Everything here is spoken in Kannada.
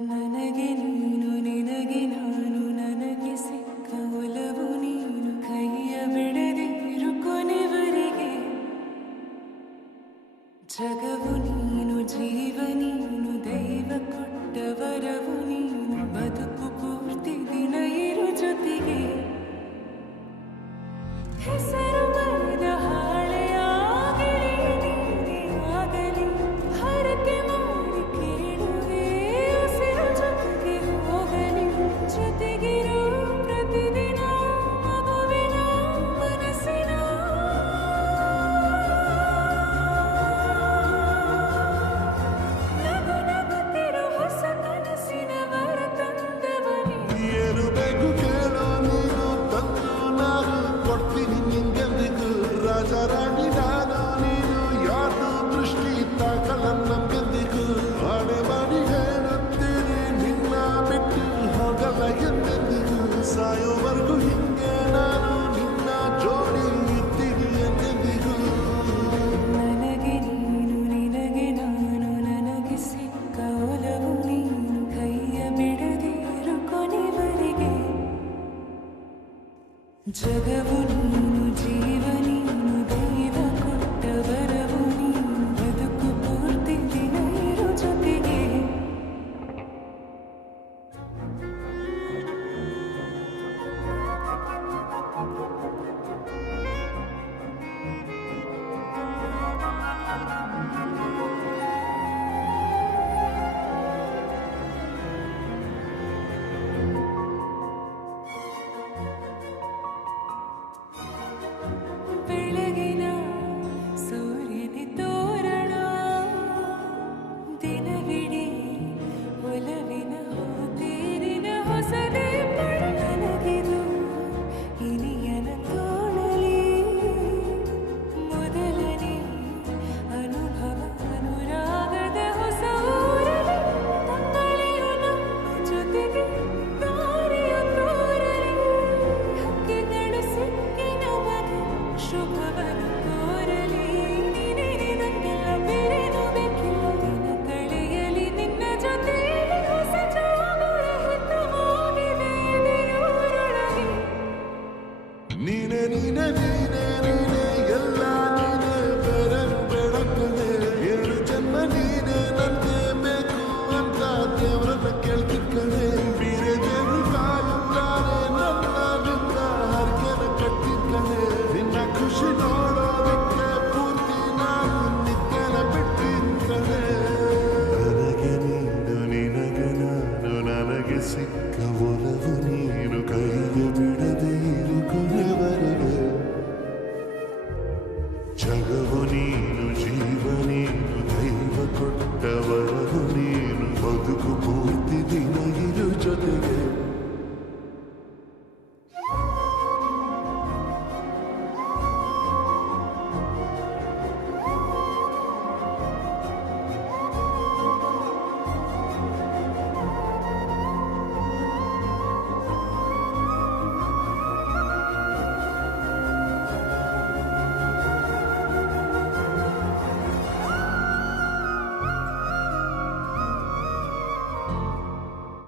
ನನಗೆ ನೀನು ನಿನಗೆ ನಾನು ನನಗೆ ಸಿಕ್ಕ ಒಲವು ನೀನು ಕೈಯ ಬಿಡದಿರು ಕೊನೆವರೆಗೆ ಜಗವು ನೀನು ಜೀವ ನೀನು ದೈವ ಕೊಟ್ಟ ವರವು ನೀನು ಬದುಕು ಪೂರ್ತಿ ದಿನ ಇರು ಜೊತೆಗೆ ಹೆಸರು ಬರೆದ ಹಾಳೆಯಾಗಲಿ ನೀನೇ ಆಗಲಿ ಹರಕೆ ಮಾಡಿ ಕೇಳುವೆ ಉಸಿರು ಜೊತೆಗೆ ಹೋಗಲಿ ಜೊತೆಗಿರು ಪ್ರತಿದಿನ ಮಗುವಿನ ಮನಸ್ಸಿನ ನಗು ನಗುತ್ತಿರು ಹೊಸ ಕನಸಿನ ವರ ತಂದವನೇ ಏನು ಬೇಕು ಕೇಳೋ ನೀನು ತಂದು ನಾನು ಕೊಡ್ತೀನಿ ನಿಂಗೆಂದಿಗೂ ರಾಜ ರಾಣಿ ನಾನು ನೀನು ಯಾರು ದೃಷ್ಟಿ ತಾಕಲ್ಲ ನಮ್ಗೆಂದಿಗೂ ಹಾಡೆ ಮಾಡಿ ಹೇಳುತ್ತೀನಿ ನಿನ್ನ ಬಿಟ್ಟು ಹೋಗಲ್ಲ ಎಂದೆಂದಿಗೂ ಸಾಯೋವರೆಗೂ ಹಿಂಗೆ ನಾನು ನಿನ್ನ ಜೋಡಿ ಇರ್ತೀನಿ ಎಂದೆಂದಿಗೂ ನನಗೆ ನೀನು ನಿನಗೆ ನಾನು ನನಗೆ ಸಿಕ್ಕ ಒಲವು ನೀನು ಕೈಯ ಬಿಡದಿರು ಕೊನೆವರೆಗೆ ಜಗ